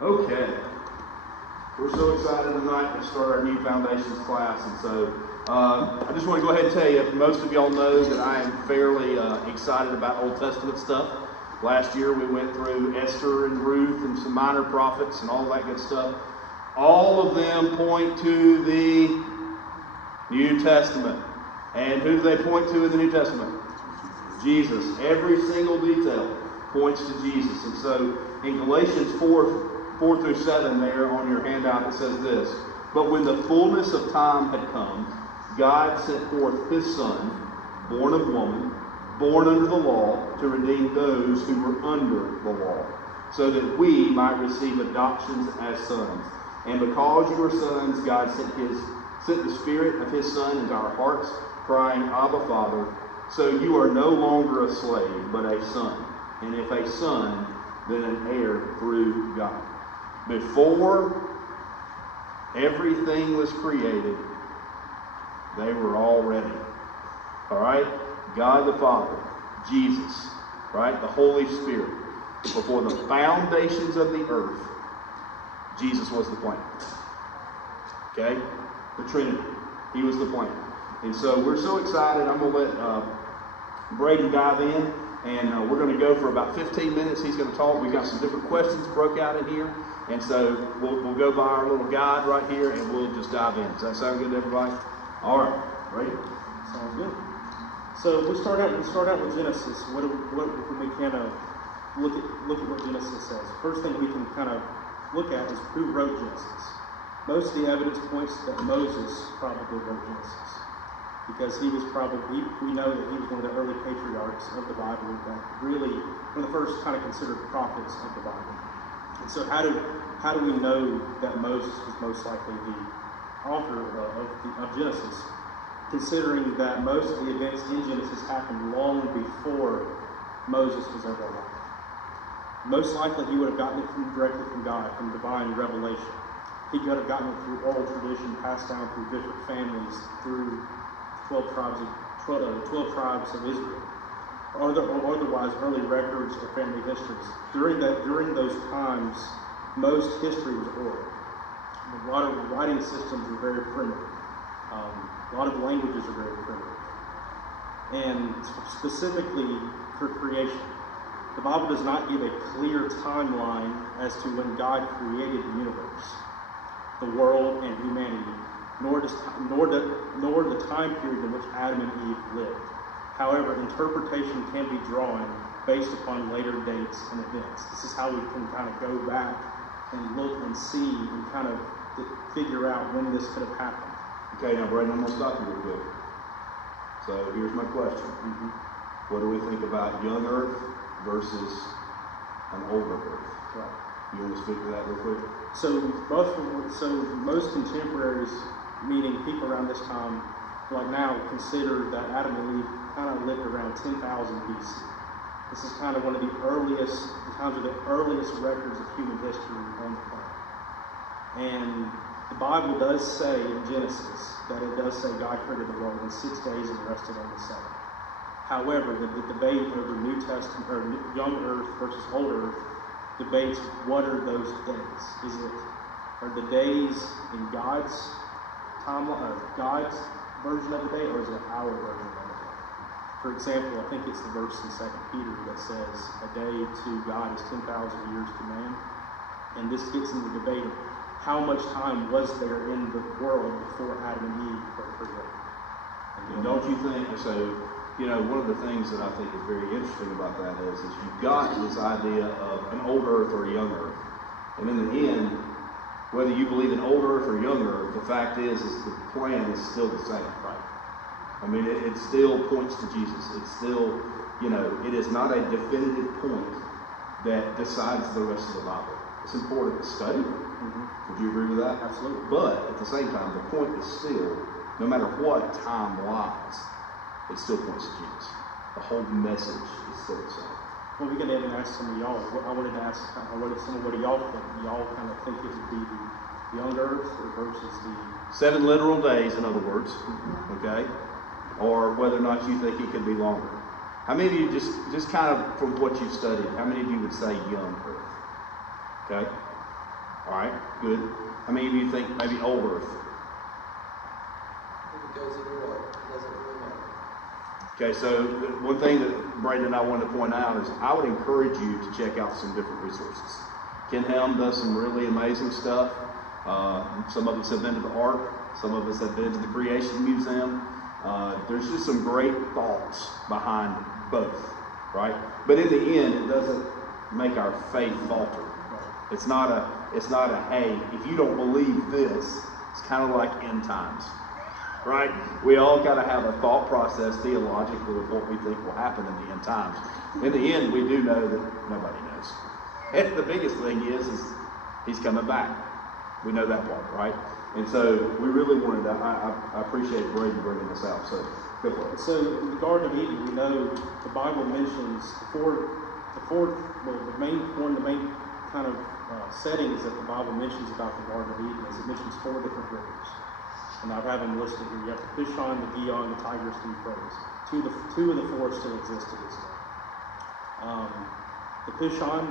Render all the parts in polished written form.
Okay. We're so excited tonight to start our new foundations class, and so I just want to go ahead and tell you, most of y'all know that I am fairly excited about Old Testament stuff. Last year we went through Esther and Ruth and some minor prophets and all that good stuff. All of them point to the New Testament. And who do they point to in the New Testament? Jesus. Every single detail points to Jesus. And so in Galatians 4 through 7 there on your handout, it says this: "But when the fullness of time had come, God sent forth his Son, born of woman, born under the law, to redeem those who were under the law, so that we might receive adoptions as sons. And because you are sons, God sent the Spirit of his Son into our hearts, crying, Abba, Father. So you are no longer a slave, but a son. And if a son, then an heir through God." Before everything was created, they were all ready. All right? God the Father, Jesus, right? The Holy Spirit. Before the foundations of the earth, Jesus was the plan. Okay? The Trinity. He was the plan. And so we're so excited. I'm going to let Braden dive in. And we're going to go for about 15 minutes. He's going to talk. We've got some different questions broke out in here. And so we'll go by our little guide right here and we'll just dive in. Does that sound good to everybody? All right. Braden? Sounds good. So we start out with Genesis. What we kind of look at what Genesis says. First thing we can kind of look at is who wrote Genesis. Most of the evidence points that Moses probably wrote Genesis, because he was probably, we know that he was one of the early patriarchs of the Bible, that really one of the first kind of considered prophets of the Bible. And so how do we know that Moses was most likely the author of Genesis, considering that most of the events in Genesis happened long before Moses was ever alive? Most likely he would have gotten it directly from God, from divine revelation. He could have gotten it through oral tradition passed down through different families, through 12 tribes of Israel, or otherwise early records or family histories. During those times, most history was oral. A lot of writing systems were very primitive. A lot of languages are very primitive. And specifically for creation, the Bible does not give a clear timeline as to when God created the universe, the world, and humanity, nor the time period in which Adam and Eve lived. However, interpretation can be drawn based upon later dates and events. This is how we can kind of go back and look and see and kind of figure out when this could have happened. Okay, now Braden, I'm going to stop you real quick. So here's my question. What do we think about young Earth versus an older Earth? Right. You want to speak to that real quick? So most contemporaries, meaning people around this time, like now, consider that Adam and Eve kind of lived around 10,000 BC. This is kind of one of the earliest records of human history on the planet. And the Bible does say in Genesis that it does say God created the world in 6 days and rested on the seventh. However, the debate over New Testament or young Earth versus old Earth debates what are those days. Are the days in God's timeline, or God's version of the day, or is it our version of the day? For example, I think it's the verse in 2 Peter that says, "A day to God is 10,000 years to man." And this gets into the debate of how much time was there in the world before Adam and Eve were created. And don't you think, so, one of the things that I think is very interesting about that is you've got this idea of an old Earth or a young Earth. And in the end, whether you believe in old Earth or young Earth, the fact is the plan is still the same. Right? I mean, it still points to Jesus. It's still, it is not a definitive point that decides the rest of the Bible. It's important to study. Would you agree with that? Absolutely. But at the same time, the point is still, no matter what time-wise, it still points to Jesus. The whole message is still the same. Well, we're going to even ask some of y'all. I wanted to ask what do y'all think? Do y'all kind of think it would be the young Earth versus the 7 literal days, in other words, okay? Or whether or not you think it could be longer. How many of you, just kind of from what you've studied, how many of you would say young Earth? Okay? All right, good. How many of you think maybe old Earth? If it goes either way, it doesn't really matter. Okay, so one thing that Brandon and I wanted to point out is I would encourage you to check out some different resources. Ken Helm does some really amazing stuff. Some of us have been to the Ark. Some of us have been to the Creation Museum. There's just some great thoughts behind both, right? But in the end, it doesn't make our faith falter. It's not a, hey, if you don't believe this, it's kind of like end times, right? We all got to have a thought process theologically of what we think will happen in the end times. In the end, we do know that nobody knows. And the biggest thing is he's coming back. We know that part, right? And so we really wanted to, I appreciate Brady bringing this out. So go for it. So in the Garden of Eden, we know the Bible mentions the main kind of settings that the Bible mentions about the Garden of Eden is it mentions 4 different rivers. And I have them listed here. You have the Pishon, the Gihon, the Tigris, and the Euphrates. Two of the 4 still exist to this day. The Pishon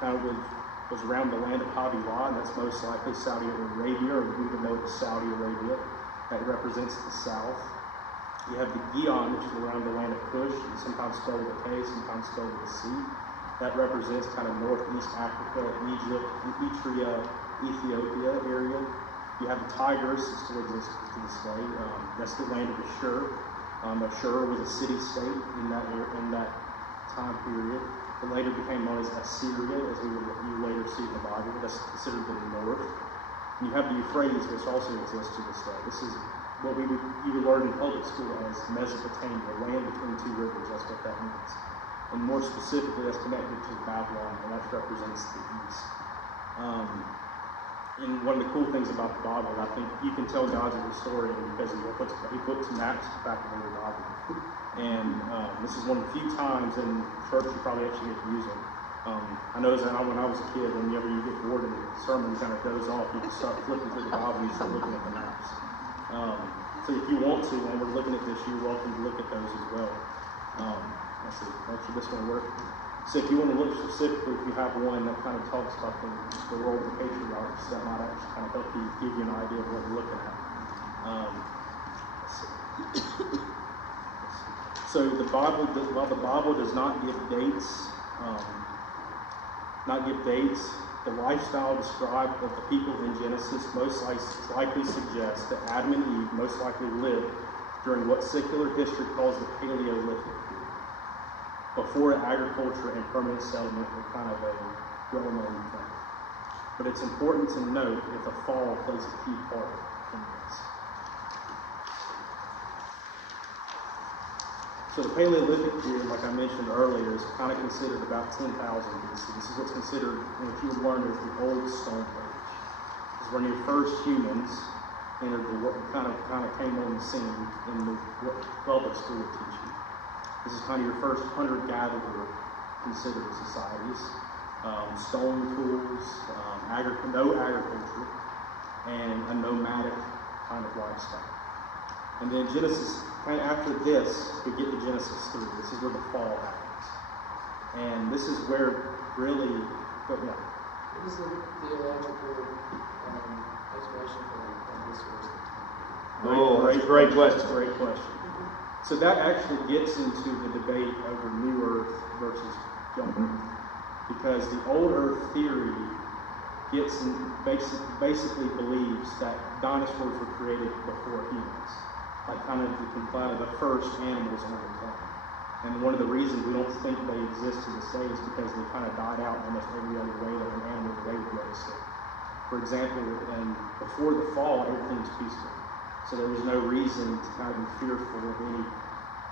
kind of was around the land of Havilah, and that's most likely Saudi Arabia, or we would know it's Saudi Arabia. That represents the south. You have the Gihon, which is around the land of Cush, and sometimes spelled with a K, sometimes spelled with a C. That represents kind of northeast Africa, Egypt, Eritrea, Ethiopia area. You have the Tigris, that still exists to this day. That's the land of Ashur. Ashur was a city-state in that time period. It later became known as Assyria, as you later see in the Bible. That's considered the north. And you have the Euphrates, which also exists to this day. This is what you would learn in public school as Mesopotamia, land between 2 rivers. That's what that means. And more specifically, that's connected to Babylon, and that represents the east. And one of the cool things about the Bible, I think you can tell God's a historian because he puts maps back in the Bible. And this is one of the few times in church you probably actually get to use them. I noticed that when I was a kid, whenever you get bored and the sermon kind of goes off, you can start flipping through the Bible and you start looking at the maps. So if you want to, when we're looking at this, you're welcome to look at those as well. Let's see, actually this one will work. So if you want to look specifically, if you have one that kind of talks about the role of the patriarchs, that might actually kind of help you give you an idea of what you're looking at. So the Bible, while the Bible does not give dates, the lifestyle described of the people in Genesis most likely suggests that Adam and Eve most likely lived during what secular history calls the Paleolithic, before agriculture and permanent settlement were kind of a well-known thing. But it's important to note that the fall plays a key part in this. So the Paleolithic period, like I mentioned earlier, is kind of considered about 10,000 BC. This is what's considered, what you would learn as the Old Stone Age. This is when your first humans entered kind of came on the scene in what public school would teach you. This is kind of your first hunter-gatherer considered societies. Stone tools, no agriculture, and a nomadic kind of lifestyle. And then Genesis, kind of after this, we get to Genesis 3. This is where the fall happens. And this is where really, What is the theological explanation for this verse? Great question. Great question. So that actually gets into the debate over New Earth versus Young Earth. Because the Old Earth theory basically believes that dinosaurs were created before humans. Like kind of the first animals on the planet. And one of the reasons we don't think they exist to this day is because they kind of died out in almost every other way that an animal today would let us live. For example, before the fall, everything was peaceful. So there was no reason to kind of be fearful of any,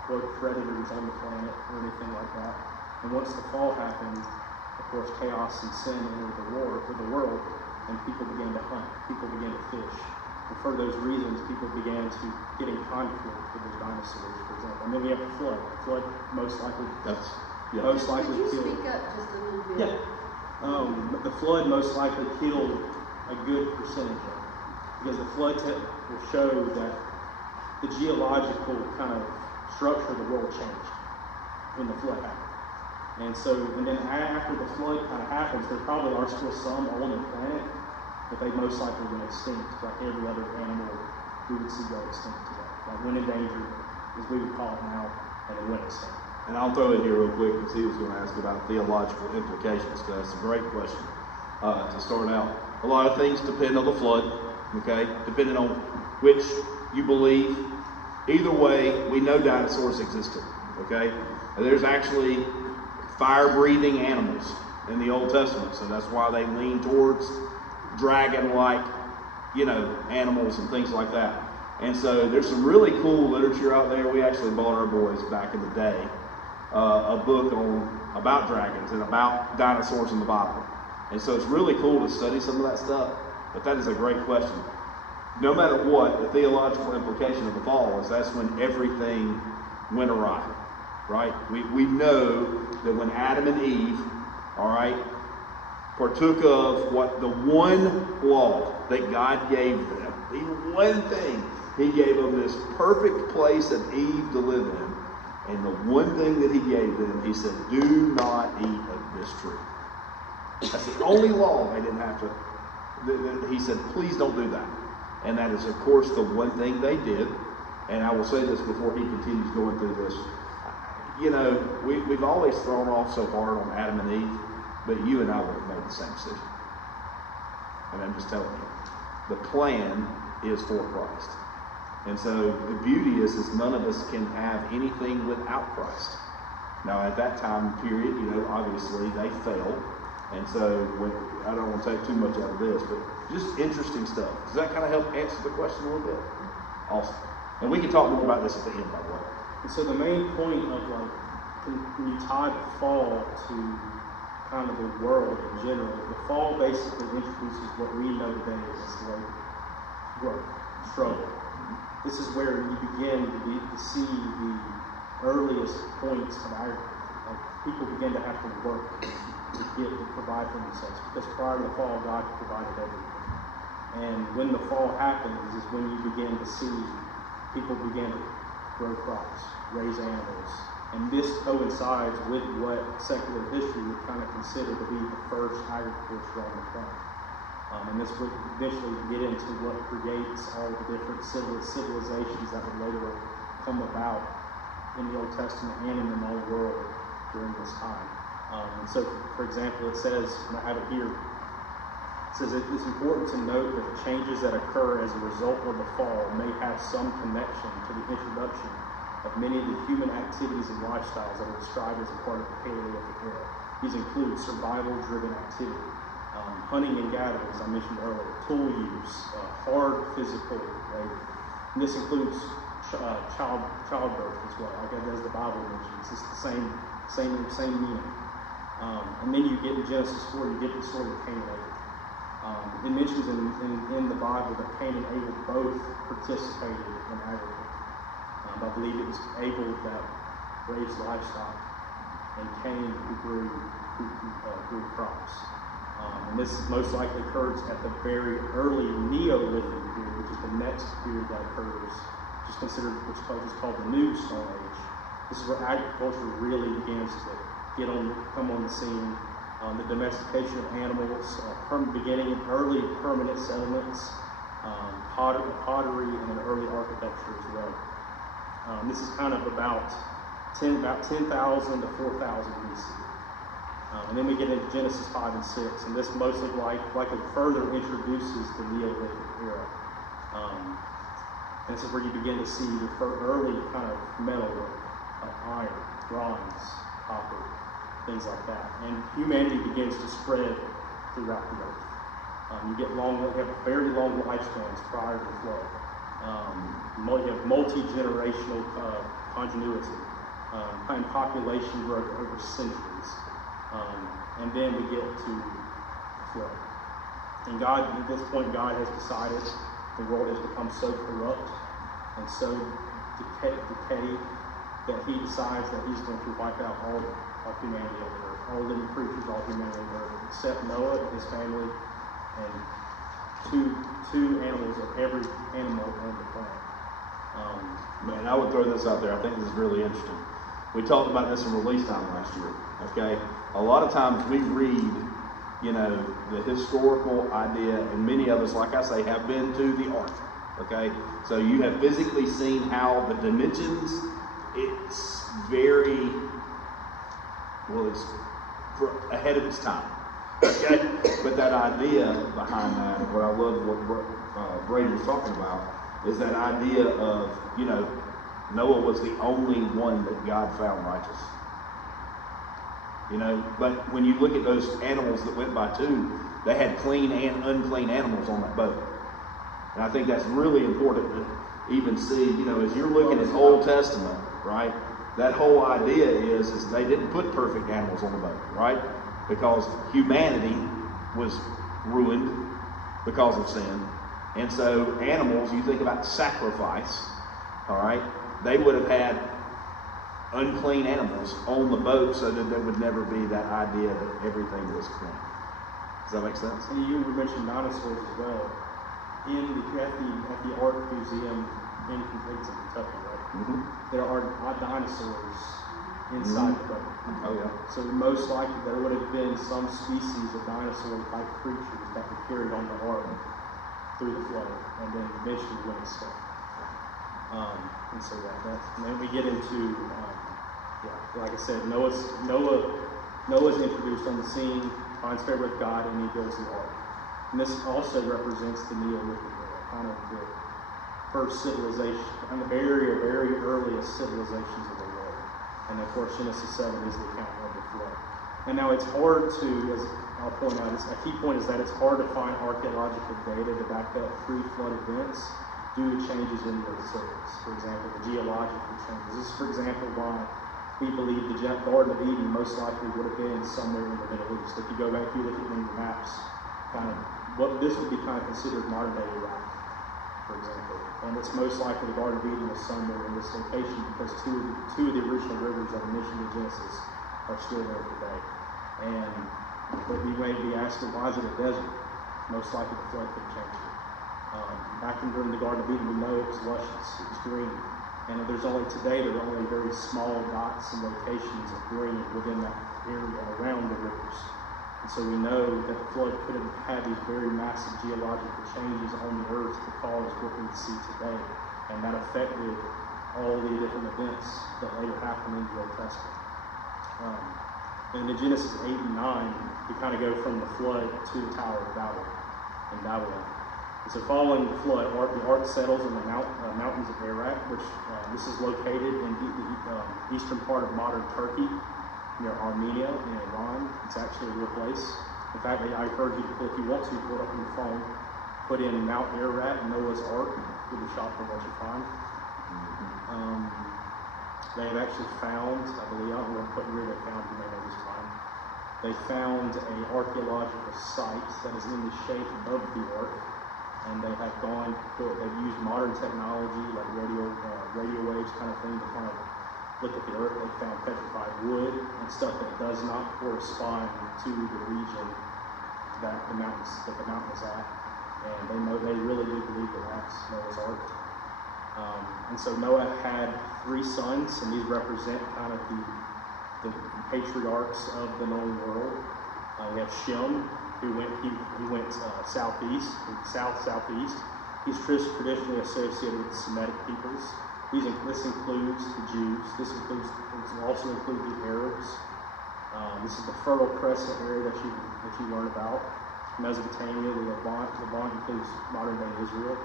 quote, predators on the planet or anything like that. And once the fall happened, of course, chaos and sin entered the world, and people began to hunt. People began to fish. And for those reasons, people began to get in conflict with those dinosaurs, for example. And then we have the flood. The flood most likely killed. Could you speak up just a little bit? Yeah. But the flood most likely killed a good percentage of it. Because the flood will show that the geological kind of structure of the world changed when the flood happened. And then after the flood kind of happens, there probably are still some on the planet, but they most likely went extinct, like every other animal we would see go extinct today. Like went endangered, as we would call it now, and it went extinct. And I'll throw it here real quick because he was going to ask about theological implications. So that's a great question to start out. A lot of things depend on the flood, okay? Depending on which you believe. Either way, we know dinosaurs existed, okay? And there's actually fire-breathing animals in the Old Testament, so that's why they lean towards dragon-like, animals and things like that. And so there's some really cool literature out there. We actually bought our boys back in the day a book about dragons and about dinosaurs in the Bible. And so it's really cool to study some of that stuff, but that is a great question. No matter what, the theological implication of the fall is that's when everything went awry, right? We know that when Adam and Eve, all right, partook of what the one law that God gave them, the one thing he gave them, this perfect place of Eve to live in, and the one thing that he gave them, he said, do not eat of this tree. That's the only law they didn't have to, he said, please don't do that. And that is, of course, the one thing they did. And I will say this before he continues going through this. We've always thrown off so hard on Adam and Eve, but you and I would have made the same decision. And I'm just telling you, the plan is for Christ. And so the beauty is none of us can have anything without Christ. Now, at that time period, obviously they failed. And so I don't want to take too much out of this, but just interesting stuff. Does that kind of help answer the question a little bit? Awesome. And we can talk more about this at the end, by the way. And so the main point of when you tie the fall to kind of the world in general, the fall basically introduces what we know today as labor, work, struggle. This is where you begin to see the earliest points of agriculture. Like people begin to have to work to provide for themselves, because prior to the fall, God provided everything. And when the fall happens is when you begin to see people begin to grow crops, raise animals. And this coincides with what secular history would kind of consider to be the first agriculture on the planet. And this would eventually get into what creates all the different civilizations that would later come about in the Old Testament and in the known world during this time. And so, for example, it says, and I have it here, it says it is important to note that the changes that occur as a result of the fall may have some connection to the introduction of many of the human activities and lifestyles that are described as a part of the Paleolithic era. These include survival-driven activity, hunting and gathering, as I mentioned earlier, tool use, hard physical labor. And this includes childbirth as well, like as the Bible mentions. It's the same meaning. And then you get in Genesis 4, you get the story of Cain and Abel. It mentions in the Bible that Cain and Abel both participated in agriculture. I believe it was Abel that raised livestock, and Cain who grew crops. And this most likely occurs at the very early Neolithic period, which is the next period that occurs, which is considered what's called the New Stone Age. This is where agriculture really begins to come on the scene. The domestication of animals, beginning in early permanent settlements, pottery, and an early architecture as well. This is kind of about 10,000 to 4,000 BC. And then we get into Genesis 5 and 6, and this mostly likely further introduces the Neolithic era. And this is where you begin to see the early kind of metalwork, iron, bronze, copper, things like that. And humanity begins to spread throughout the earth. You have very long lifespans prior to the flood. You have multi-generational continuity, and population growth over centuries. And then we get to flood. And God, at this point, God has decided the world has become so corrupt and so decayed that he decides that he's going to wipe out all humanity on the earth, all living creatures, all humanity on the earth, except Noah and his family, and two animals of every animal on the planet. Man, I would throw this out there. I think this is really interesting. We talked about this in release time last year, okay? A lot of times we read you know, the historical idea, and many of us, like I say, have been to the ark, okay? So you have physically seen how the dimensions, it's very, well, it's ahead of its time, okay? But that idea behind that, and what I love what Brady was talking about, is that idea of, you know, Noah was the only one that God found righteous. You know, but when you look at those animals that went by too, they had clean and unclean animals on that boat. And I think that's really important to even see, you know, as you're looking at Old Testament, right? That whole idea is they didn't put perfect animals on the boat, right? Because humanity was ruined because of sin. And so animals, you think about sacrifice, all right? They would have had unclean animals on the boat so that there would never be that idea that everything was clean. Does that make sense? And you mentioned dinosaurs as well. At the Art Museum in Kentucky, right? Mm-hmm. There are dinosaurs inside the boat. Oh yeah. So most likely there would have been some species of dinosaur-type creatures that were carried on the ark through the flood, and then eventually went extinct. And so and then we get into, like I said, Noah's introduced on the scene, finds favor with God, and he builds the ark. And this also represents the Neolithic era, kind of the first civilization, and the very earliest civilizations of the world. And of course, Genesis 7 is the account of the flood. And now it's hard to, as I'll point out, a key point is that it's hard to find archaeological data to back up pre-flood events due to changes in the soils. For example, the geological changes. This is, for example, why we believe the Garden of Eden most likely would have been somewhere in the Middle East. If you go back, you look at one of the maps, kind of what this would be kind of considered modern day Iraq, for example. And it's most likely the Garden of Eden was somewhere in this location because two of the original rivers that are mentioned in Genesis are still there today. But we may be asking, why is it a desert? Most likely the flood could change it. During the Garden of Eden, we know it was luscious, it was green. And there are only very small dots and locations of green within that area around the rivers. And so we know that the flood could have had these very massive geological changes on the earth to cause what we see today. And that affected all the different events that later happened in the Old Testament. And in Genesis 8 and 9, we kind of go from the flood to the Tower of Babel in Babylon. And so following the flood, the ark settles in the mountains of Ararat, which this is located in the eastern part of modern Turkey, near Armenia and Iran. It's actually a real place. In fact, I encourage you to, if you want to, pull it up on your phone, put in Mount Ararat, Noah's Ark. You'll be shocked at what you find. They have actually found, I believe, I don't know what year they found, you may know this time. They found an archaeological site that is in the shape of the ark, and they have they've used modern technology like radio waves kind of thing to kind of look at the earth. They found petrified wood and stuff that does not correspond to the region that the mountain is at, and they really do believe that that's Noah's Ark. And so Noah had 3 sons, and these represent kind of the patriarchs of the known world. We have Shem, who went southeast. He's traditionally associated with the Semitic peoples. This includes the Jews. This also includes the Arabs. This is the Fertile Crescent area that you learn about. Mesopotamia, the Levant includes modern day Israel.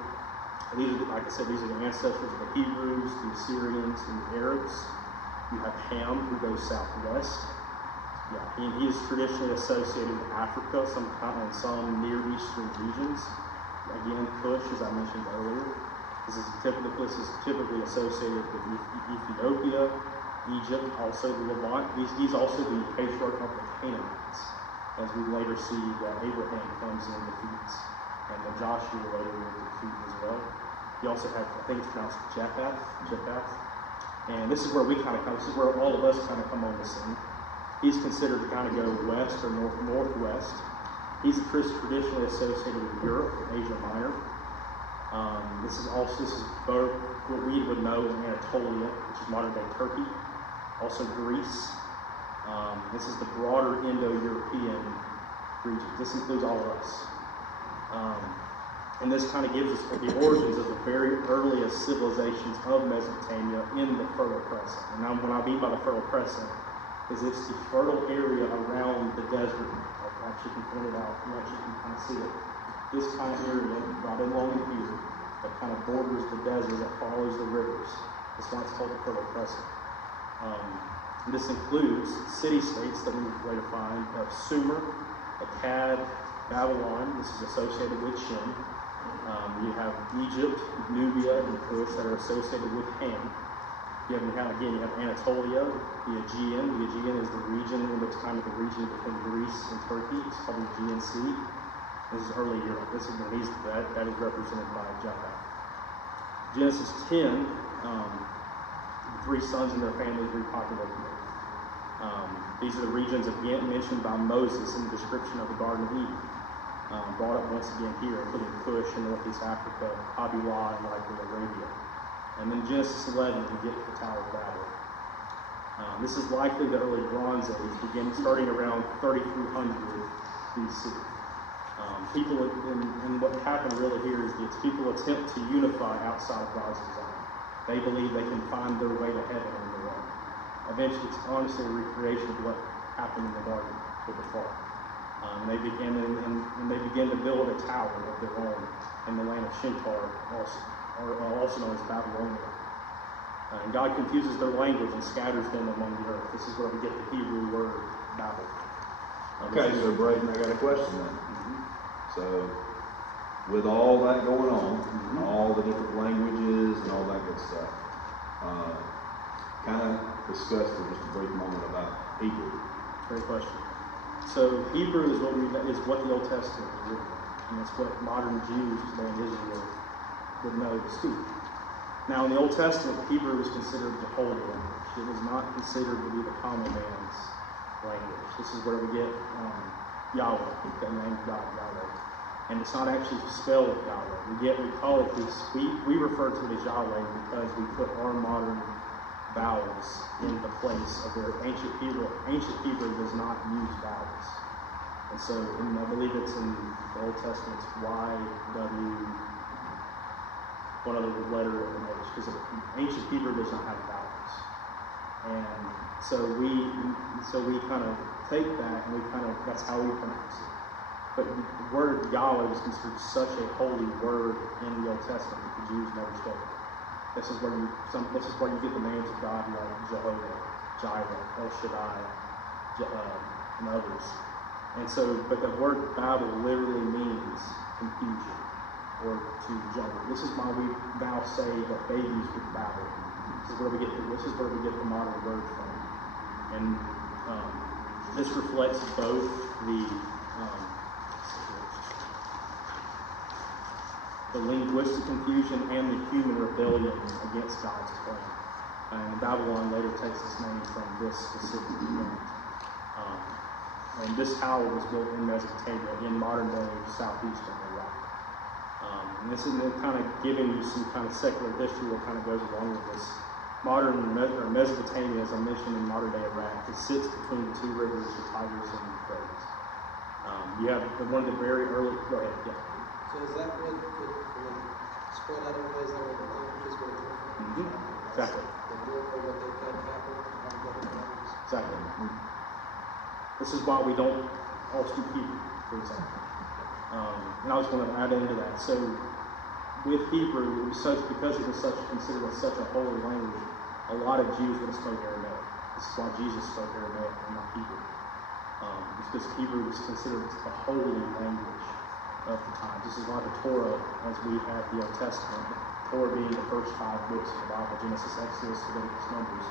And these are, like I said, these are the ancestors of the Hebrews, the Assyrians, and the Arabs. You have Ham, who goes southwest. Yeah, he is traditionally associated with Africa, some Near Eastern regions. Again, Cush, as I mentioned earlier. This is typically associated with Ethiopia, Egypt, also the Levant. He's also the patriarch of the Canaanites, as we later see that Abraham comes in and defeats, and that Joshua later will defeat as well. You also have, I think it's pronounced Japheth. And this is where this is where all of us kind of come on the scene. He's considered to kind of go west or northwest. He's traditionally associated with Europe, Asia Minor. This is both what we would know as Anatolia, which is modern day Turkey, also Greece. This is the broader Indo-European regions. This includes all of us. And this kind of gives us the origins of the very earliest civilizations of Mesopotamia in the Fertile Crescent. And now what I mean by the Fertile Crescent is it's the fertile area around the desert. I actually can point it out. You actually can kind of see it. This kind of area, right along here, that kind of borders the desert, that follows the rivers. That's why it's called the Fertile Crescent. This includes city-states that we later find of Sumer, Akkad, Babylon. This is associated with Shem. You have Egypt, Nubia, and Cush that are associated with Ham. You have Anatolia, the Aegean. The Aegean is the region, in it's kind of the region between Greece and Turkey. It's called the Aegean Sea. This is early Europe. This is that is represented by Japheth. Genesis 10, the 3 sons and their families repopulated it. These are the regions again mentioned by Moses in the description of the Garden of Eden. Brought up once again here, including Cush in Northeast Africa, Havilah, and likely Arabia. And then Genesis 11, we get to the Tower of Babel. This is likely the early Bronze Age, starting around 3300 BC. And what happened really here is that people attempt to unify outside of God's design. They believe they can find their way to heaven on their own. Eventually, it's honestly a recreation of what happened in the garden with the fall. They began to build a tower of their own in the land of Shintar, also known as Babylonia. And God confuses their language and scatters them among the earth. This is where we get the Hebrew word Babel. Okay, so Braden, I got a question then. So, with all that going on, and all the different languages and all that good stuff, kind of discuss for just a brief moment about Hebrew. Great question. So Hebrew is what the Old Testament is written in, and it's what modern Jews today in Israel would know to speak. Now, in the Old Testament, Hebrew was considered the holy language. It was not considered to be the common man's language. This is where we get Yahweh, the name God, Yahweh. And it's not actually spelled Yahweh. We call it this. We refer to it as Yahweh because we put our modern vowels in the place of their ancient Hebrew. Ancient Hebrew does not use vowels. And so, I believe it's in the Old Testament, it's YW, one other letter in H, because ancient Hebrew does not have vowels. And so we kind of take that and that's how we pronounce it. But the word Yahweh is considered such a holy word in the Old Testament that the Jews never spoke it. This is where you get the names of God like Jehovah, Jireh, El Shaddai, and others. And so, but the word Babel literally means confusion or to jumble. This is why we now say that babies would babble. This is where we get the modern word from. And this reflects both the linguistic confusion and the human rebellion against God's plan. And Babylon later takes its name from this specific event. And this tower was built in Mesopotamia, in modern-day southeastern Iraq. And this is kind of giving you some kind of secular history that kind of goes along with this. Mesopotamia, as I mentioned, in modern-day Iraq, it sits between the 2 rivers, the Tigris and the Euphrates. You have one of the very early. Go ahead. Yeah. So is that what spread out in ways that were the languages were different? Exactly. The book or what they call capital and other languages? Exactly. This is why we don't all speak Hebrew, for example. And I was going to add into that. So with Hebrew, because it was considered such a holy language, a lot of Jews would have spoken Aramaic. This is why Jesus spoke Aramaic and not Hebrew. Because Hebrew was considered the holy language of the time. This is why the Torah, as we have the Old Testament, the Torah being the first 5 books of the Bible, Genesis, Exodus, Leviticus, Numbers,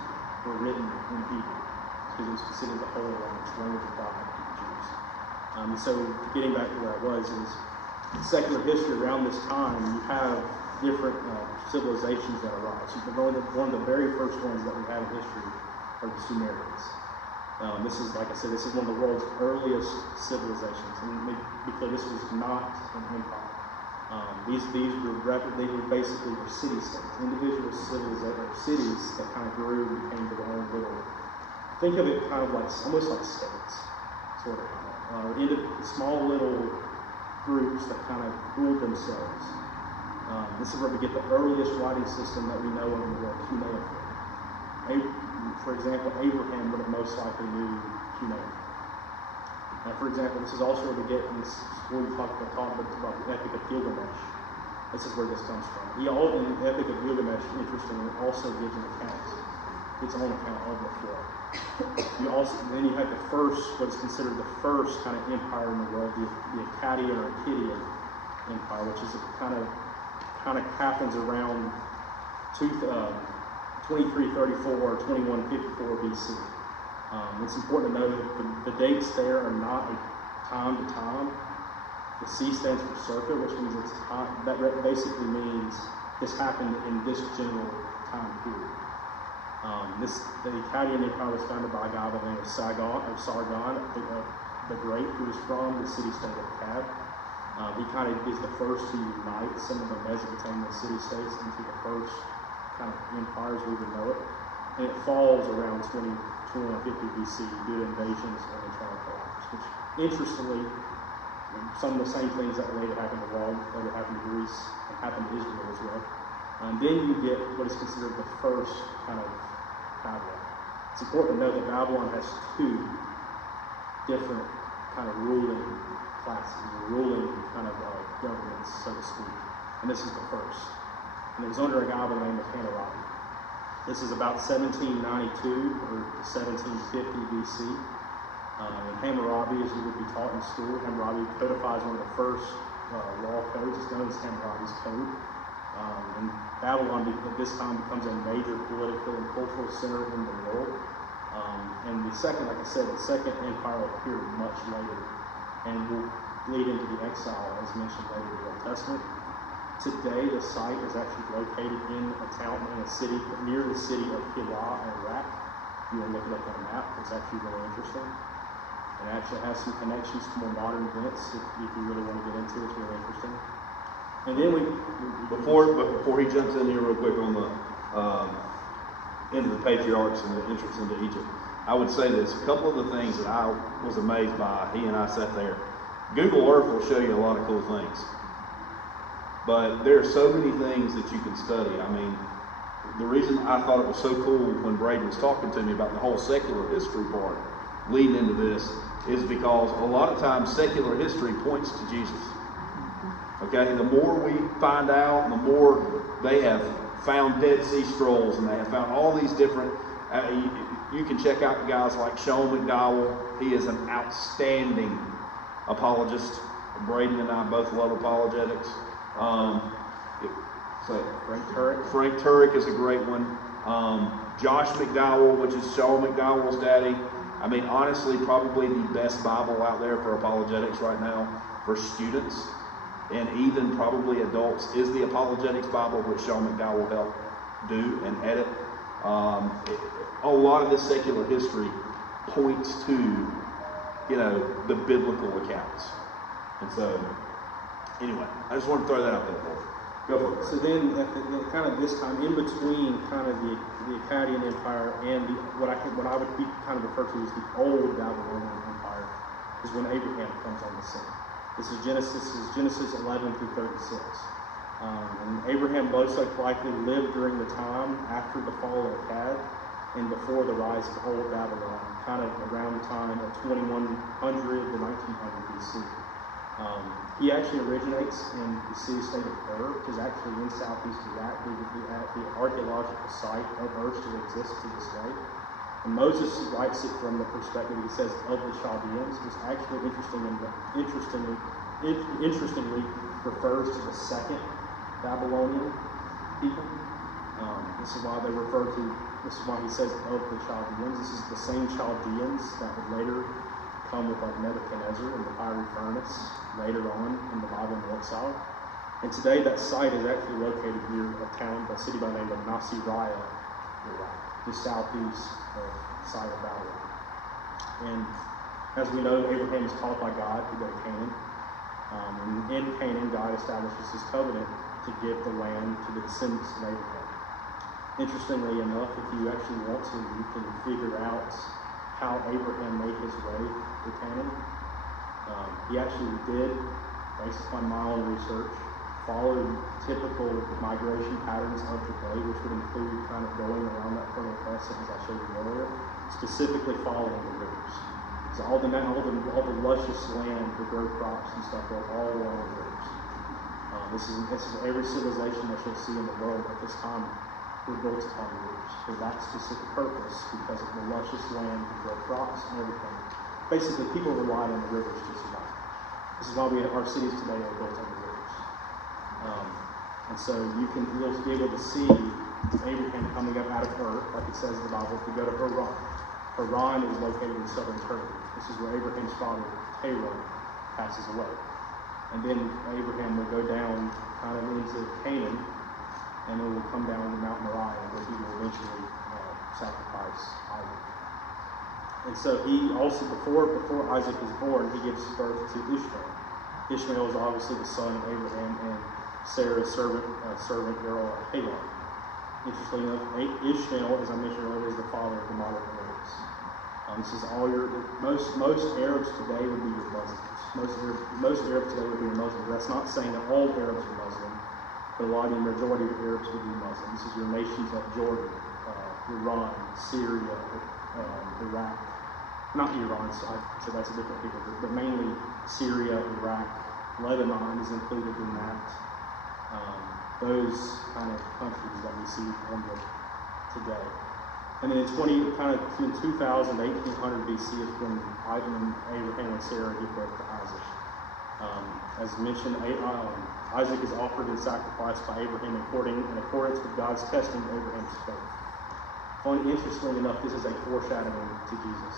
were written in Hebrew, because it was considered the holy language of God to the Jews. So getting back to where I was, is secular history around this time, you have different civilizations that arise. One of the very first ones that we have in history are the Sumerians. This is, like I said, this is one of the world's earliest civilizations. And because this was not an empire. These were basically city-states, individual cities that kind of grew and became their own little. Think of it kind of like almost like states, sort of. small little groups that kind of ruled themselves. This is where we get the earliest writing system that we know of in the world, cuneiform. For example, Abraham would have most likely knew cuneiform. For example, this is also where we get in this, where we talk about the Epic of Gilgamesh. This is where this comes from. In the Epic of Gilgamesh, interestingly, also gives an account, its own account of the flood. Then you have the first, what is considered the first kind of empire in the world, the Akkadian or Akkadian Empire, which is a kind of happens around 2334 or 2154 BC. It's important to know that the dates there are not a time to time. The C stands for circa, which means it's time. That basically means this happened in this general time period. The Akkadian Empire was founded by a guy by the name of Sargon, the Great, who was from the city-state of Akkad. He kind of is the first to unite some of the Mesopotamian city-states into the first kind of empires we would know it. And it falls around 2150 BC due to invasions and internal collapse, which, interestingly, some of the same things that later happened to Rome, later happened to Greece, and happened to Israel as well. Then you get what is considered the first kind of Babylon. It's important to know that Babylon has two different kind of ruling classes, ruling kind of governments, so to speak. And this is the first. And it was under a guy by the name of Hammurabi. This is about 1792 or 1750 BC. And Hammurabi, as you would be taught in school, Hammurabi codifies one of the first law codes. It's known as Hammurabi's Code. And Babylon at this time becomes a major political and cultural center in the world. And the second, like I said, the second empire will appear much later and will lead into the exile, as mentioned later in the Old Testament. Today, the site is actually located in a town, in a city, near the city of Hilla, Iraq. If you want to look it up on a map, it's actually really interesting. It actually has some connections to more modern events, if you really want to get into it, it's really interesting. And then before he jumps in here real quick on the into the patriarchs and the entrance into Egypt, I would say this: a couple of the things that I was amazed by. He and I sat there. Google Earth will show you a lot of cool things, but there are so many things that you can study. I mean, the reason I thought it was so cool when Braden was talking to me about the whole secular history part leading into this is because a lot of times secular history points to Jesus. Okay, the more we find out, the more they have found Dead Sea Scrolls, and they have found all these different. You can check out guys like Sean McDowell. He is an outstanding apologist. Braden and I both love apologetics. Frank Turek is a great one. Josh McDowell, which is Sean McDowell's daddy. I mean, honestly, probably the best Bible out there for apologetics right now for students and even probably adults is the Apologetics Bible, which Sean McDowell helped do and edit. A lot of this secular history points to, the biblical accounts. And so, anyway, I just want to throw that out there for you. Go for it. So then, at kind of this time, in between kind of the Akkadian Empire and what I would be kind of referred to as the old Babylonian Empire, is when Abraham comes on the scene. This is Genesis 11 through 36. And Abraham most likely lived during the time after the fall of Akkad and before the rise of old Babylon, kind of around the time of 2100 to 1900 BC. He actually originates in the city-state of Ur, which is actually in southeast Iraq. The archaeological site of Ur still exists to this day. And Moses writes it from the perspective, he says, of the Chaldeans, which actually interestingly refers to the second Babylonian people. This is why he says of the Chaldeans. This is the same Chaldeans that would later come with like Nebuchadnezzar in the fiery furnace later on in the Bible in exile. And today that site is actually located near a city by the name of Nasiriyah, Iraq, just southeast of the site of Babylon. And as we know, Abraham is called by God to go to Canaan. And in Canaan, God establishes his covenant to give the land to the descendants of Abraham. Interestingly enough, if you actually want to, you can figure out how Abraham made his way to Canaan. He actually did, based upon my own research, followed typical migration patterns of the day, which would include kind of going around that fertile crescent, as I showed you earlier, specifically following the rivers. So all the luscious land to grow crops and stuff were all along the rivers. This is every civilization that you'll see in the world at this time were built upon rivers for that specific purpose, because of the luscious land to grow crops and everything. Basically, people relied on the rivers to survive. This is why our cities today are built on the rivers. And so you'll be able to see Abraham coming up out of Ur, like it says in the Bible, to go to Haran. Haran is located in southern Turkey. This is where Abraham's father, Terah, passes away. And then Abraham will go down kind of into Canaan, and then will come down to Mount Moriah, where he will eventually sacrifice Isaac. And so he also, before Isaac is born, he gives birth to Ishmael. Ishmael is obviously the son of Abraham and Sarah's servant girl Hagar. Interestingly enough, Ishmael, as I mentioned earlier, is the father of the modern Arabs. This is all most Arabs today would be your Muslims. Most Arabs today would be your Muslims. That's not saying that all Arabs are Muslim, but a lot of the majority of Arabs would be Muslim. This is your nations like Jordan, Iran, Syria, Iraq. Not Iran, so that's a different people group, but mainly Syria, Iraq, Lebanon is included in that. Those kind of countries that we see on the today. And then in 2000 to 1800 BC is when Abraham and Sarah give birth to Isaac. As mentioned, Isaac is offered and sacrificed by Abraham in accordance with God's testing of Abraham's faith. Interestingly enough, this is a foreshadowing to Jesus.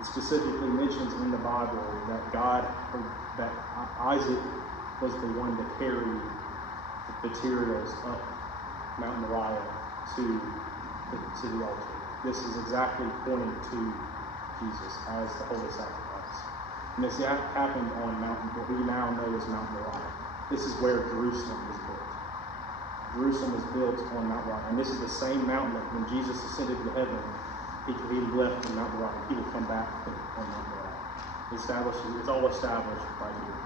It specifically mentions in the Bible that Isaac was the one to carry the materials up Mount Moriah to the altar. This is exactly pointing to Jesus as the holy sacrifice. And this happened on what we now know as Mount Moriah. This is where Jerusalem was built. Jerusalem was built on Mount Moriah. And this is the same mountain that when Jesus ascended to heaven, he left on Mount Moriah. He would come back on Mount Moriah. It's all established right here.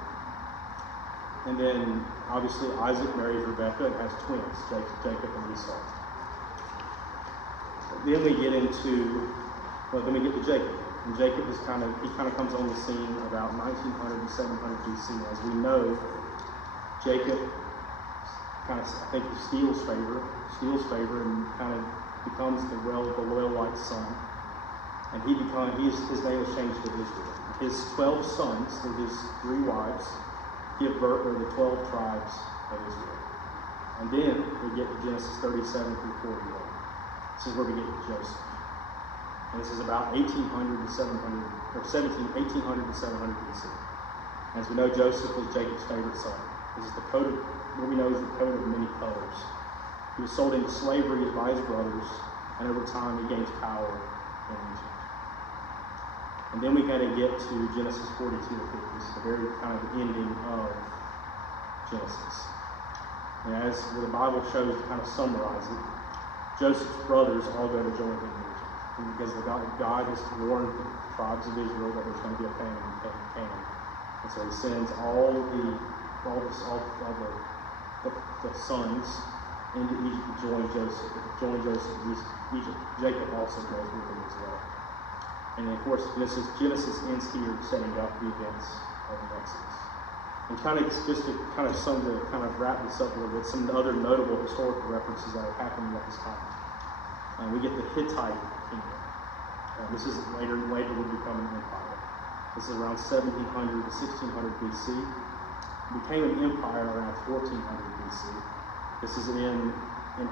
And then, obviously, Isaac marries Rebekah and has twins, Jacob and Esau. Then we get to Jacob. And Jacob kind of comes on the scene about 1900 to 700 BC. As we know, Jacob steals favor, and kind of becomes the well-liked son. And his name is changed to Israel. His 12 sons, through his 3 wives, give birth to the 12 tribes of Israel. And then we get to Genesis 37 through 41. This is where we get to Joseph. And this is about 1800 to 700 BC. As we know, Joseph was Jacob's favorite son. This is what we know is the coat of many colors. He was sold into slavery by his brothers, and over time he gains power in Egypt. And then we kind of get to Genesis 42 to 50. This is the very kind of ending of Genesis. And as the Bible shows to kind of summarize it, Joseph's brothers all go to join him in Egypt. Because God has warned the tribes of Israel that there's going to be a famine in Canaan. And so he sends all the sons into Egypt to join Joseph in Egypt. Jacob also goes with him as well. And then, of course, Genesis ends here, setting up the events of the Exodus. And just to wrap this up a little bit, some other notable historical references that are happening at this time. We get the Hittite kingdom. This is later would become an empire. This is around 1700 to 1600 BC. It became an empire around 1400 BC. This is in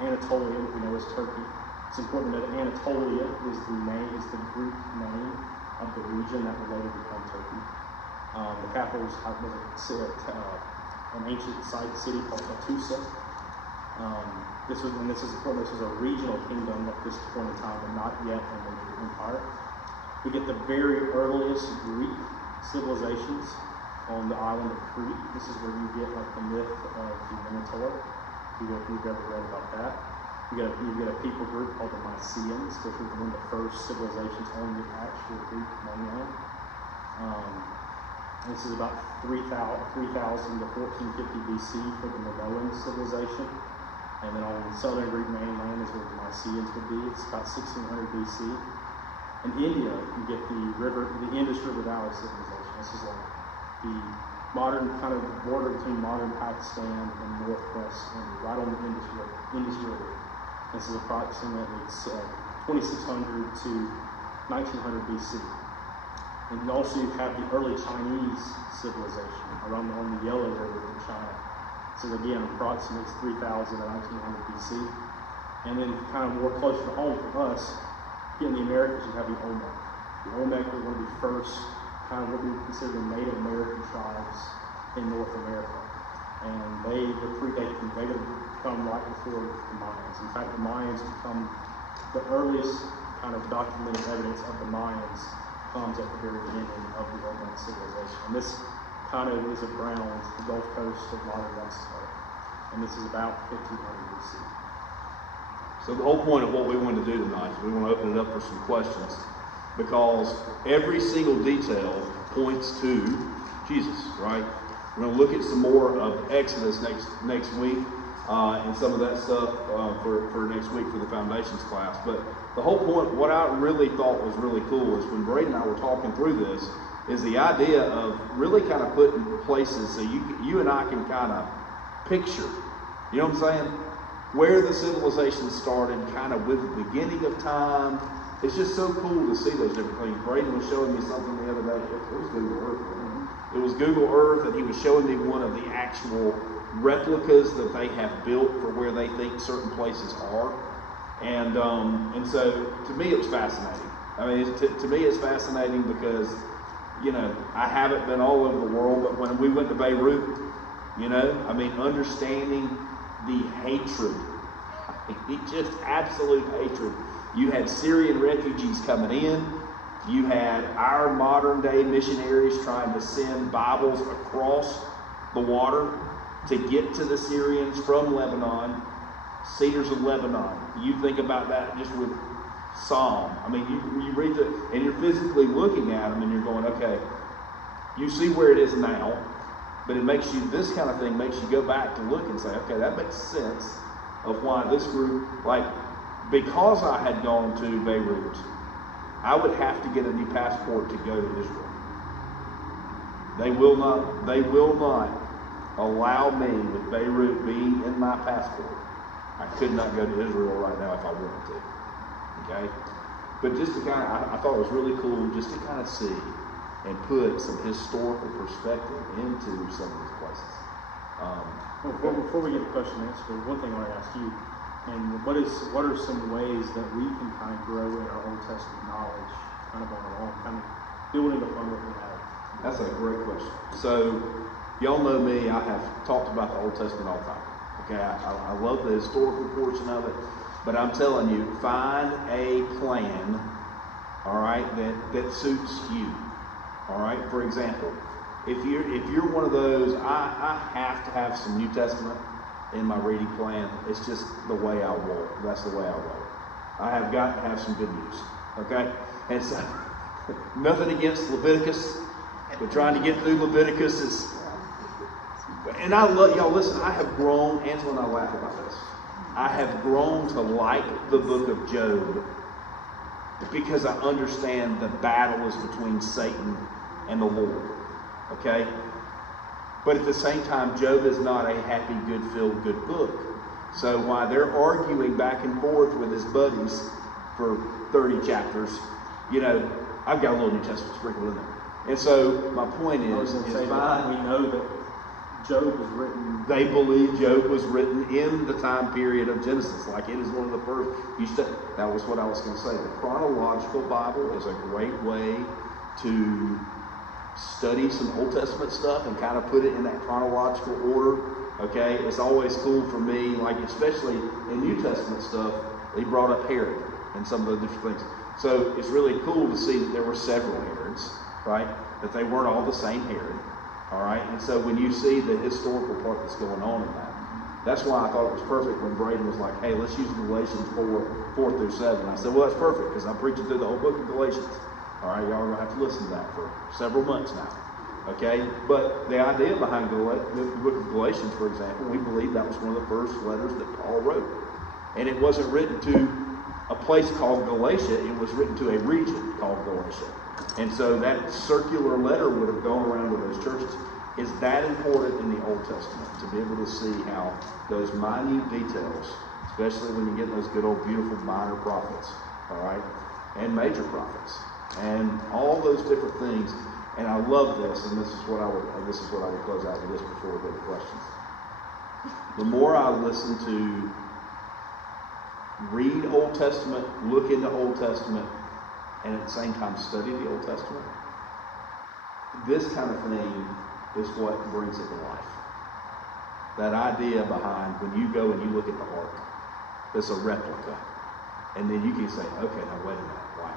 Anatolia, what we know as Turkey. It's important that Anatolia is the Greek name of the region that would later become Turkey. The capital was an ancient city called Hattusa. This is important. This was a regional kingdom at this point in time, but not yet a major empire. We get the very earliest Greek civilizations on the island of Crete. This is where you get the myth of the Minotaur. If you've ever read about that. You get a people group called the Mycenaeans, which was one of the first civilizations on the actual Greek mainland. This is about 3,000 to 1450 BC for the Minoan civilization. And then on the southern Greek mainland is where the Mycenaeans would be. It's about 1600 BC. In India, you get the Indus River Valley civilization. This is like the modern kind of border between modern Pakistan and northwest India, right on the Indus River. This is approximately 2600 to 1900 BC. And you also have the early Chinese civilization on the Yellow River in China. So again, approximately 3000 to 1900 BC. And then kind of more closer to home for us, here in the Americas, you have the Olmec. The Olmec were one of the first kind of what we would consider the Native American tribes in North America. And they would predate them. They would come right before the Mayans. In fact, the Mayans become the earliest kind of documented evidence of the Mayans comes at the very beginning of the Olmec civilization. And this kind of is around the Gulf Coast of modern Mexico. And this is about 1500 BC. So the whole point of what we want to do tonight is we want to open it up for some questions, because every single detail points to Jesus, right? We're going to look at some more of Exodus next week and some of that stuff for next week for the foundations class. But the whole point, what I really thought was really cool is when Brady and I were talking through this, is the idea of really kind of putting places so you and I can kind of picture, you know what I'm saying? Where the civilization started, kind of with the beginning of time. It's just so cool to see those different things. Braden was showing me something the other day. It was Google Earth. It was Google Earth, and he was showing me one of the actual replicas that they have built for where they think certain places are. And so to me it was fascinating. I mean, to me it's fascinating because, you know, I haven't been all over the world, but when we went to Beirut, you know, I mean, understanding the hatred, just absolute hatred. You had Syrian refugees coming in. You had our modern day missionaries trying to send Bibles across the water to get to the Syrians from Lebanon, Cedars of Lebanon. You think about that just with Psalm. I mean, you read and you're physically looking at them and you're going, okay, you see where it is now, but it makes you, this kind of thing makes you go back to look and say, okay, that makes sense of why this group, like, because I had gone to Beirut, I would have to get a new passport to go to Israel. They will not allow me with Beirut being in my passport. I could not go to Israel right now if I wanted to. Okay? But just to kind of, I thought it was really cool just to kind of see and put some historical perspective into some of these places. Before we get the question answered, one thing I want to ask you, and what are some ways that we can kind of grow in our Old Testament knowledge, kind of on our own, kind of building upon what we have? That's a great question. So, y'all know me, I have talked about the Old Testament all the time. Okay, I love the historical portion of it, but I'm telling you, find a plan, all right, that suits you. All right, for example, if you're one of those, I have to have some New Testament in my reading plan. It's just the way I roll. That's the way I roll. I have got to have some good news. Okay? And so, nothing against Leviticus, but trying to get through Leviticus is, and I love, y'all listen, I have grown, Angela and I laugh about this, I have grown to like the book of Job because I understand the battle is between Satan and the Lord. Okay? But at the same time, Job is not a happy, good, feel-good book. So while they're arguing back and forth with his buddies for 30 chapters, you know, I've got a little New Testament sprinkled in there. And so my point is we know that Job was written. They believe Job was written in the time period of Genesis, like it is one of the first. That was what I was going to say. The chronological Bible is a great way to study some Old Testament stuff and kind of put it in that chronological order. Okay, it's always cool for me, like especially in New Testament stuff, they brought up Herod and some of the different things. So it's really cool to see that there were several Herods, right? That they weren't all the same Herod, all right? And so when you see the historical part that's going on in that, that's why I thought it was perfect when Braden was like, hey, let's use Galatians 4 through 7. I said, well, that's perfect because I'm preaching through the whole book of Galatians. All right, y'all are going to have to listen to that for several months now. Okay, but the idea behind the book of Galatians, for example, we believe that was one of the first letters that Paul wrote. And it wasn't written to a place called Galatia, it was written to a region called Galatia. And so that circular letter would have gone around to those churches. Is that important in the Old Testament, to be able to see how those minute details, especially when you get those good old beautiful minor prophets, all right, and major prophets, and all those different things. And I love this, and this is what I would close out with this before we go to questions. The more I listen to read Old Testament, look into Old Testament, and at the same time study the Old Testament, this kind of thing is what brings it to life. That idea behind when you go and you look at the ark, it's a replica. And then you can say, okay, now wait a minute, wow.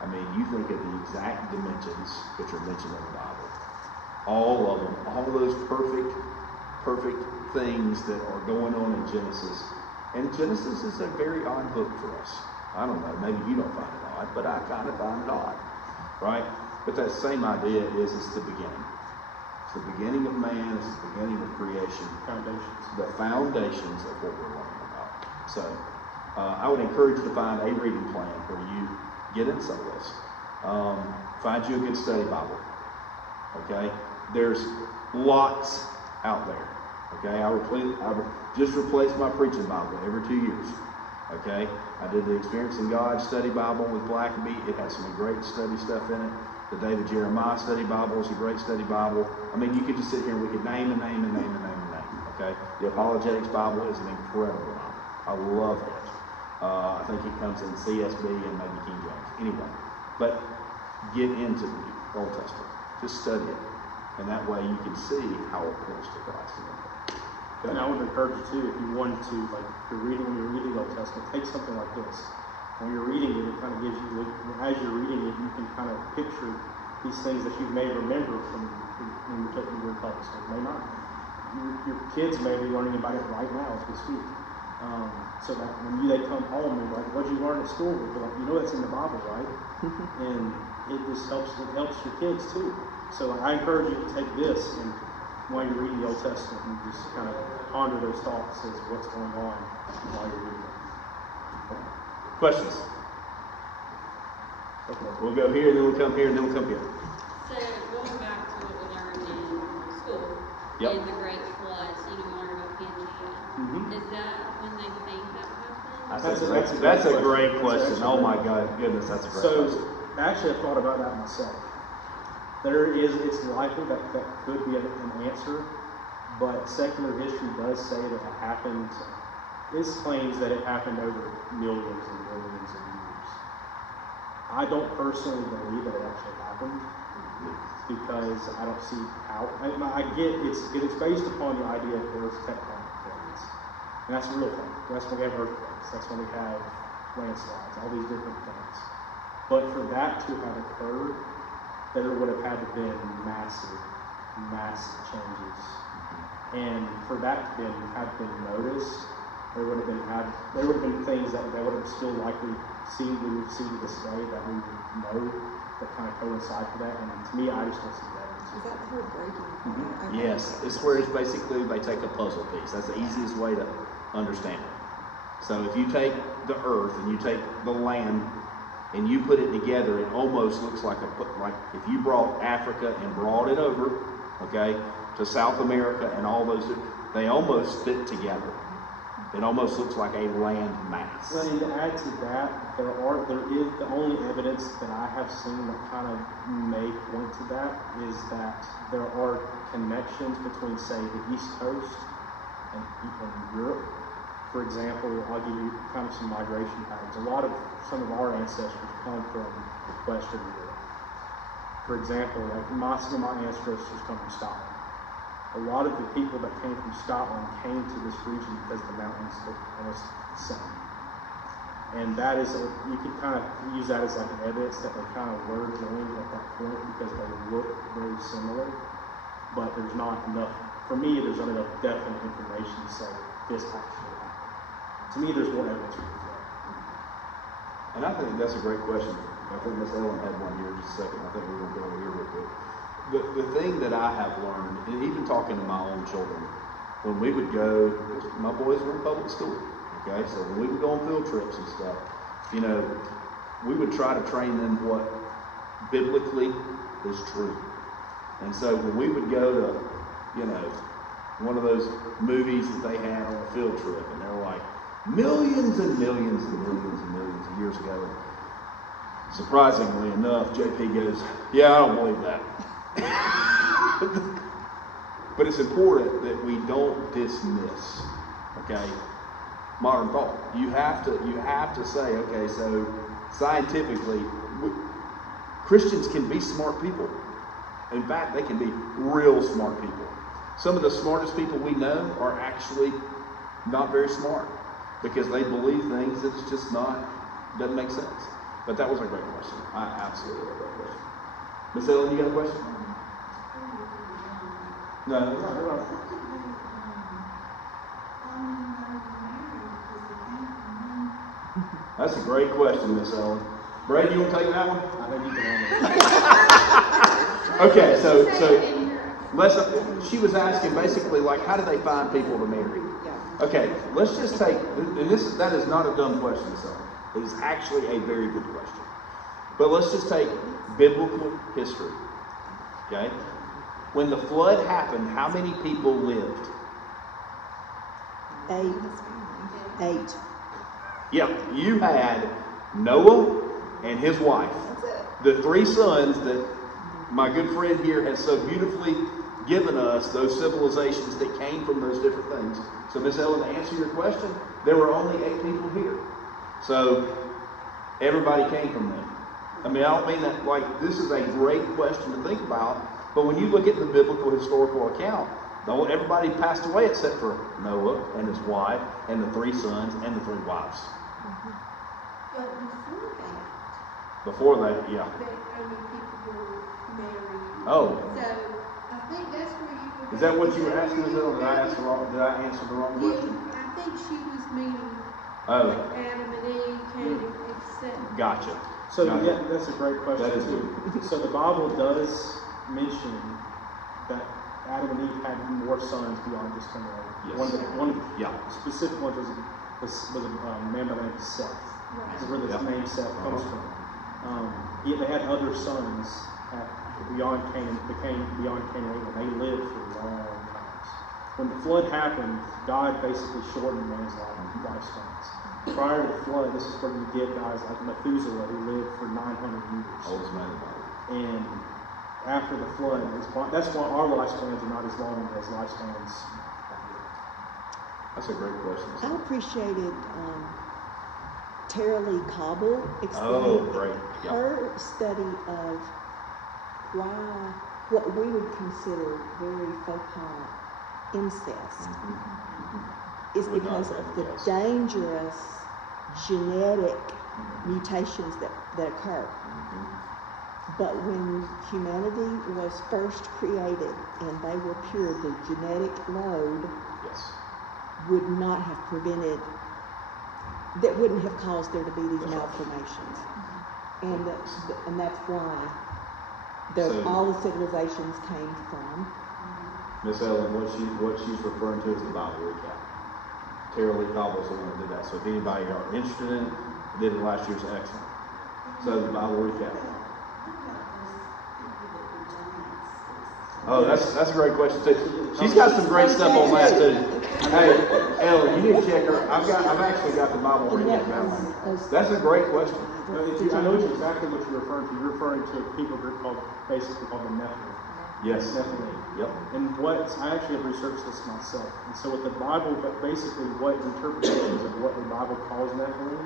I mean, you think of the exact dimensions which are mentioned in the Bible. All of them, all those perfect things that are going on in Genesis. And Genesis is a very odd book for us. I don't know, maybe you don't find it odd, but I kind of find it odd, right? But that same idea is it's the beginning. It's the beginning of man, it's the beginning of creation. Foundations. The foundations of what we're learning about. So, I would encourage you to find a reading plan where you get inside this. Find you a good study Bible. Okay? There's lots out there. Okay? I just replaced my preaching Bible every 2 years. Okay? I did the Experiencing God study Bible with Blackaby. It has some great study stuff in it. The David Jeremiah study Bible is a great study Bible. I mean, you could just sit here and we could name and name and name and name and name. Okay? The Apologetics Bible is an incredible Bible. I love it. I think it comes in CSB and maybe King James. Anyway, but get into the Old Testament. Just study it. And that way you can see how it points to Christ. And I would encourage you too, if you wanted to, like, when you're reading the Old Testament, take something like this. When you're reading it, it kind of gives you, as you're reading it, you can kind of picture these things that you may remember from when you're taking your public school. May not. Your kids may be learning about it right now as we speak. So that when they come home and like, what did you learn at school? They're like, you know that's in the Bible, right? And it just helps your kids too. So I encourage you to take this and while you're reading the Old Testament and just kind of ponder those thoughts as what's going on while you're reading it. Questions? Okay. We'll go here, then we'll come here, and then we'll come here. So going back to what we learned in school, Yep. in the Great Flood, so you learn about Pangea. Mm-hmm. Is that when they think that happened? That's a great question. Oh my goodness, that's a great question. So actually I thought about that myself. It's likely that could be an answer, but secular history does say that it happened. This claims that it happened over millions and millions of years. I don't personally believe that it actually happened because I don't see how. I get it's based upon the idea of Earth's tectonic plates, and that's a real thing. That's when we have earthquakes. That's when we have landslides. All these different things. But for that to have occurred, there would have had to been massive changes, and for that to have been noticed, there would have been things that they would have still likely seen. We would see to this day that we would know that kind of coincide with that. And to me, I just don't see that. Is that the whole breaking point? Mm-hmm. Okay. Yes, it's where it's basically they take a puzzle piece. That's the easiest way to understand it. So if you take the earth and you take the land and you put it together, it almost looks like if you brought Africa and brought it over, okay, to South America and all those, they almost fit together. It almost looks like a land mass. Well, and to add to that, there is the only evidence that I have seen that kind of may point to that is that there are connections between, say, the East Coast and Europe. For example, I'll give you kind of some migration patterns. Some of our ancestors come from Western Europe. For example, some of my ancestors come from Scotland. A lot of the people that came from Scotland came to this region because the mountains look almost the same. And that is, you can kind of use that as like an evidence that they kind of were joined at that point because they look very similar. But there's not enough, for me, there's not enough definite information to say this actually happened. To me, there's more evidence for that. And I think that's a great question. I think Miss Ellen had one here in just a second. I think we're going to go over here real quick. the thing that I have learned, and even talking to my own children, when we would go, my boys were in public school, okay? So when we would go on field trips and stuff, you know, we would try to train them what biblically is true. And so when we would go to, you know, one of those movies that they had on a field trip, and they're like millions and millions and millions and millions of years ago, and surprisingly enough, JP goes, yeah, I don't believe that. But it's important that we don't dismiss, okay, modern thought. You have to say, okay, so scientifically, Christians can be smart people. In fact, they can be real smart people. Some of the smartest people we know are actually not very smart because they believe things that it's just doesn't make sense. But that was a great question. I absolutely love that question. Miss Ellen, you got a question? No. That's a great question, Miss Ellen. Brad, you want to take that one? I think you can. Okay, so she was asking basically like, how do they find people to marry? Okay, let's just take, and that is not a dumb question, Miss Ellen. It is actually a very good question. But let's just take biblical history. Okay? When the flood happened, how many people lived? 8. Yeah, you had Noah and his wife. The 3 sons that my good friend here has so beautifully given us, those civilizations that came from those different things. So, Miss Ellen, to answer your question, there were only 8 people here. So, everybody came from them. I mean, I don't mean that like this is a great question to think about, but when you look at the biblical historical account, everybody passed away except for Noah and his wife and the 3 sons and the 3 wives. But Before that, yeah. people were married. Oh. So I think that's where you would. Is that what you were asking, Ms. Ellen? Did I answer the wrong question? I think she was meaning Oh. like Adam and Eve came accept. Gotcha. So yeah, that's a great question That is too. So the Bible does mention that Adam and Eve had more sons beyond just Noah. Yes. One of the Yeah. specific ones was a man by the name of Seth. Right. That's where the name Seth comes from. Yet they had other sons beyond Canaan, beyond Canaan, and they lived for long times. When the flood happened, God basically shortened man's lifespans. Prior to the flood, this is where you get guys like Methuselah who lived for 900 years. Oldest man in the Bible. And after the flood, that's why our lifespans are not as long as lifespans. That's a great question. I appreciated Tara Lee Cobble Oh, explaining great. Yeah. her study of why what we would consider very faux pas incest is Would not because of have the guessed. dangerous genetic mutations that occur. But when humanity was first created and they were pure, the genetic load Yes. would not have prevented, that wouldn't have caused there to be these That's right. malformations. And that's why So- all the civilizations came from. Miss Ellen, what she's referring to is the Bible recap. Tara Lee Cobble's the one that did that. So if anybody are interested in it, did it last year's excellent. So the Bible recap. Oh, that's a great question too. She's got some great stuff on that too. Hey, Ellen, you need to check her. I've actually got the Bible recap now. That's a great question. I know exactly what you're referring to. You're referring to a people group basically called the Nephilim. Yes. Nephilim. Yep. And I actually have researched this myself. And so with the Bible, but basically what interpretations of what the Bible calls Nephilim,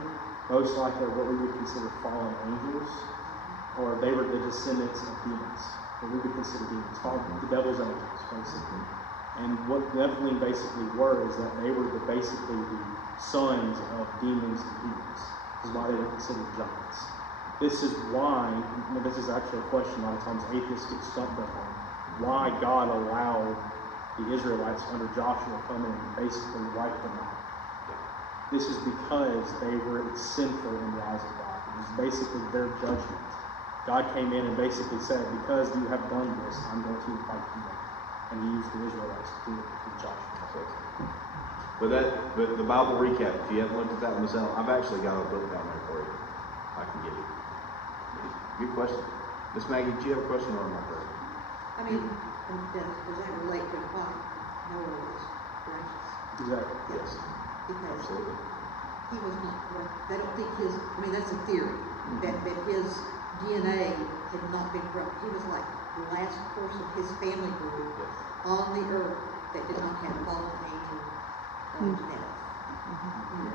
most likely are what we would consider fallen angels, or they were the descendants of demons, what we would consider demons, the devil's angels, basically. And what Nephilim basically were is that they were basically the sons of demons and demons. This is why they were considered giants. This is why, this is actually a question a lot of times atheists get stumped up on, why God allowed the Israelites under Joshua to come in and basically wipe them out. This is because they were sinful in the eyes of God. It was basically their judgment. God came in and basically said, because you have done this, I'm going to fight you. And he used the Israelites to do it with Joshua. But the Bible recap, if you haven't looked at that one myself, I've actually got a book down there for you. I can give you. Good question. Miss Maggie, do you have a question or am I correct? I mean, does that relate to why Noah was righteous? Exactly. Yes. Because Absolutely. he was not, well, they don't think his, I mean, that's a theory, that his DNA had not been corrupt. He was like the last person of his family group Yes. on the earth that did not have fallen angel genetic,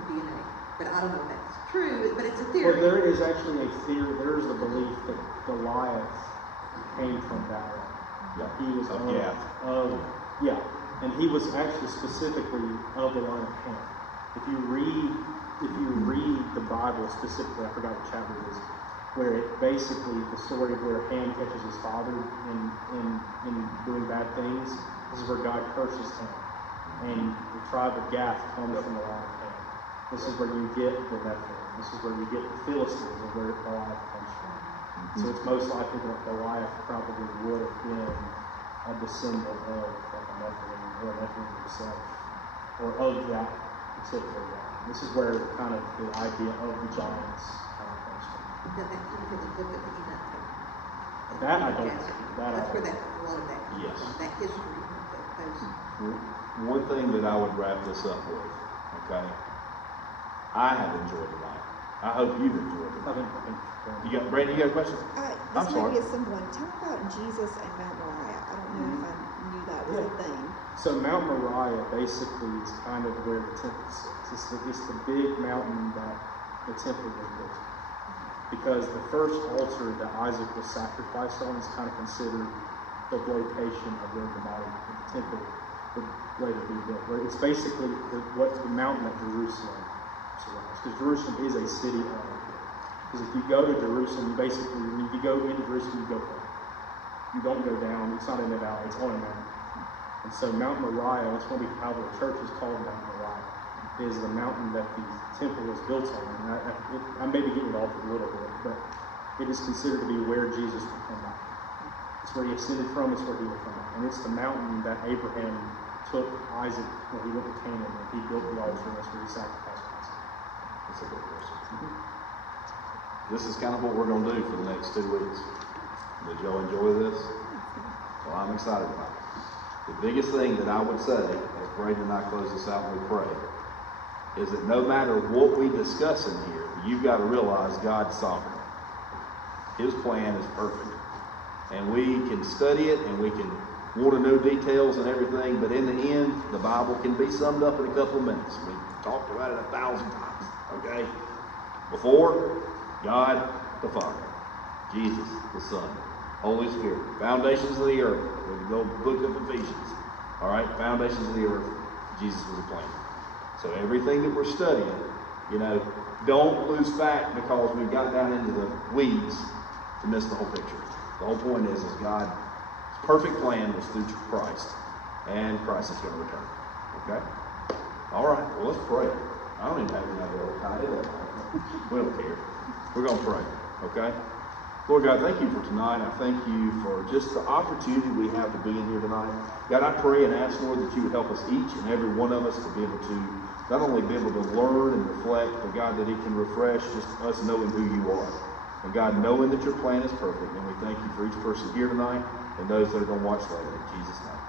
DNA. But I don't know if that's true, but it's a theory. Well, there is actually a theory, there is a belief that Goliath came from that one. Yeah. He was Of of, Gath. yeah, and he was actually specifically of the line of Ham. If you read the Bible specifically, I forgot what chapter it is, where it basically, the story of where Ham catches his father in doing bad things, this is where God curses Ham. And the tribe of Gath comes from the line of Ham. This is where you get the Nephilim. This is where you get the Philistines, and where Goliath comes from. So it's most likely that Goliath probably would have been a descendant of like a Nephilim, or a Nephilim himself, or of that particular line. This is where kind of the idea of the giants kind of comes from. That came from the book of Enoch. That I don't. That's where a lot of that comes Yes. from, that history of those. One thing that I would wrap this up with, okay? I have enjoyed tonight. I hope you've enjoyed I tonight. think Brandon, you got a question? I'm This sorry. might be a simple one. Tell me about Jesus and Mount Moriah. I don't know if I knew that was a thing. so. Mount Moriah basically is kind of where the temple sits. It's the big mountain that the temple was built on. Because the first altar that Isaac was sacrificed on is kind of considered the location of where the body of the temple would later be built. Where it's basically the mountain that Jerusalem surrounds. Because Jerusalem is a city of. Because if you go to Jerusalem, if you go into Jerusalem, you go up. You don't go down. It's not in the valley. It's on a mountain. And so Mount Moriah, that's what how the church is called Mount Moriah, is the mountain that the temple was built on. And I may be getting it off a little bit, but it is considered to be where Jesus would come back. It's where he ascended from. It's where he would come back. And it's the mountain that Abraham took Isaac when he went to Canaan, and he built the altar, and that's where he sacrificed Isaac. That's a good question. This is kind of what we're going to do for the next 2 weeks. Did y'all enjoy this? Well, I'm excited about it. The biggest thing that I would say, as Braden and I close this out and we pray, is that no matter what we discuss in here, you've got to realize God's sovereign. His plan is perfect. And we can study it and we can want to know details and everything, but in the end, the Bible can be summed up in a couple of minutes. We've talked about it 1,000 times, okay? Before, God the Father, Jesus the Son, Holy Spirit, foundations of the earth, the old book of Ephesians, all right, foundations of the earth, Jesus was a plan. So everything that we're studying, don't lose fact because we got down into the weeds to miss the whole picture. The whole point is God's perfect plan was through Christ, and Christ is going to return. Okay? All right, well, let's pray. I don't even have another tie it up. We don't care. We're going to pray. Okay? Lord God, thank you for tonight. I thank you for just the opportunity we have to be in here tonight. God, I pray and ask, Lord, that you would help us, each and every one of us, to be able to not only be able to learn and reflect, but God, that it can refresh just us knowing who you are. And God, knowing that your plan is perfect. And we thank you for each person here tonight and those that are going to watch later. In Jesus' name.